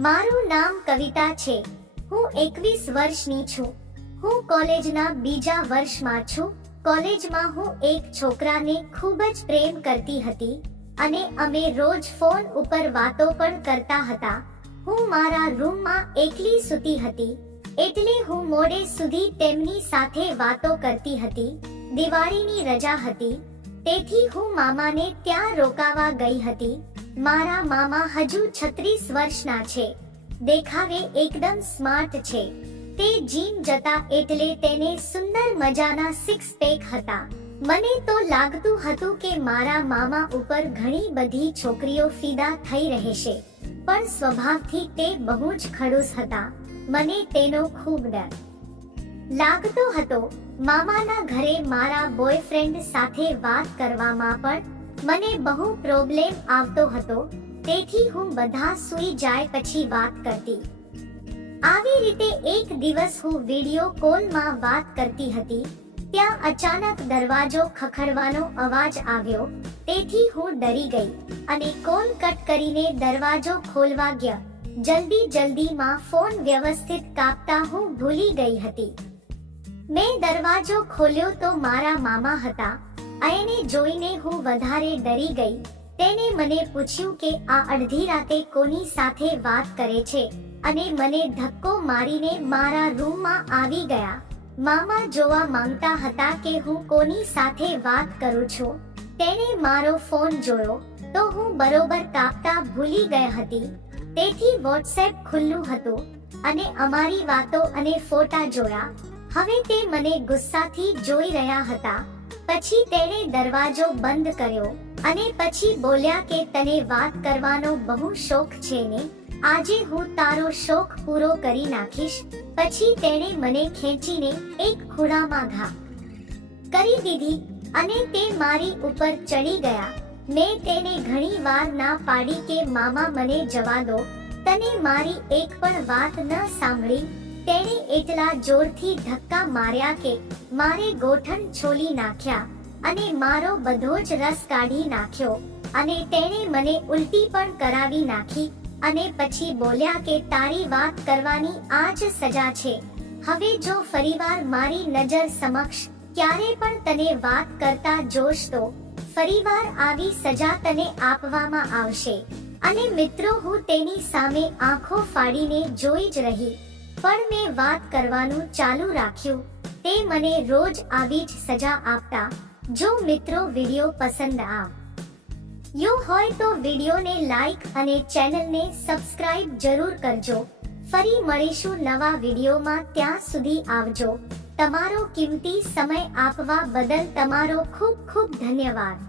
મારું નામ કવિતા છે. હું એકવીસ વર્ષની છું. હું કોલેજના બીજા વર્ષમાં છું. કોલેજમાં હું એક છોકરાને ખૂબ જ પ્રેમ કરતી હતી અને અમે રોજ ફોન ઉપર વાતો પણ કરતા હતા. હું મારા રૂમમાં એકલી સૂતી હતી. એટલે હું મોડે સુધી તેમની સાથે વાતો કરતી હતી. દિવાળીની રજા હતી. તેથી હું મામાને ત્યાં રોકાવા ગઈ હતી. મારા મામા હજુ છત્રીસ વર્ષના છે. દેખાવે એકદમ સ્માર્ટ છે. તે જીમ જતા એટલે તેને સુંદર મજાના સિક્સ પેક હતા. મને તો લાગતું હતું કે મારા મામા ઉપર ઘણી બધી છોકરીઓ ફિદા થઈ રહેશે. પણ સ્વભાવથી તે બહુ જ ખડૂસ હતા. મને તેનો ખૂબ ડર લાગતો હતો. મામાના ઘરે મારા બોયફ્રેન્ડ સાથે વાત કરવામાં પણ મને બહુ પ્રોબ્લેમ આવતો હતો, તેથી હું બધા સૂઈ જાય પછી વાત કરતી. આવી રીતે એક દિવસ હું વિડિયો કોલમાં વાત કરતી હતી, ત્યાં અચાનક દરવાજો ખખડવાનો અવાજ આવ્યો, તેથી હું ડરી ગઈ અને કોલ કટ કરીને દરવાજો ખોલવા ગયા. જલ્દી જલ્દીમાં ફોન વ્યવસ્થિત કાપતા હું ભૂલી ગઈ હતી. મેં દરવાજો ખોલ્યો તો મારા મામા હતા એને જોઈને હું વધારે ડરી ગઈ. તેને મને પૂછ્યું કે આ અડધી રાતે કોની સાથે વાત કરે છે? અને મને ધક્કો મારીને મારા રૂમમાં આવી ગયા. મામા જોવા માંગતા હતા કે હું કોની સાથે વાત કરું છું. તેણે મારો ફોન જોયો. તો હું બરોબર કાપતા ભૂલી ગઈ હતી. તેથી વોટ્સએપ ખુલ્લું હતું. અને અમારી વાતો અને ફોટા જોયા. હવે તે મને ગુસ્સાથી જોઈ રહ્યા હતા. પછી તેણે દરવાજો બંધ કર્યો અને પછી બોલ્યા કે તને વાત કરવાનો બહુ શોખ છે ને, આજે હું તારો શોખ પૂરો કરી નાખીશ. પછી તેણે મને ખેંચીને એક ખૂણામાં ઘા કરી દીધી અને તે મારી ઉપર ચડી ગયા. મેં તેને ઘણી વાર ના પાડી કે, મામા, મને જવા દો. તને મારી એક પણ વાત ન સાંભળી. તેણે એટલા જોરથી ધક્કા માર્યા કે મારે ગોઠણ છોલી નાખ્યા અને મારો બધો જ રસ કાઢી નાખ્યો અને તેણે મને ઉલટી પણ કરાવી નાખી અને પછી બોલ્યા કે તારી વાત કરવાની આ જ સજા છે. હવે જો ફરીવાર મારી નજર સમક્ષ ક્યારે પણ તને વાત કરતા જોશ તો ફરીવાર આવી સજા તને આપવામાં આવશે. અને મિત્રો હું તેની સામે આંખો ફાડીને જોઈ જ રહી. પણ મેં વાત કરવાનું ચાલુ રાખ્યું. તે મને રોજ આવી જ સજા આપતા, જો મિત્રો વિડિયો પસંદ આવ યો હોય તો વિડિયોને લાઈક અને ચેનલને સબસ્ક્રાઇબ જરૂર કરજો. ફરી મળીશું નવા વિડિયોમાં ત્યાં સુધી આવજો. તમારો કિંમતી સમય આપવા બદલ તમારો ખૂબ ખૂબ ધન્યવાદ.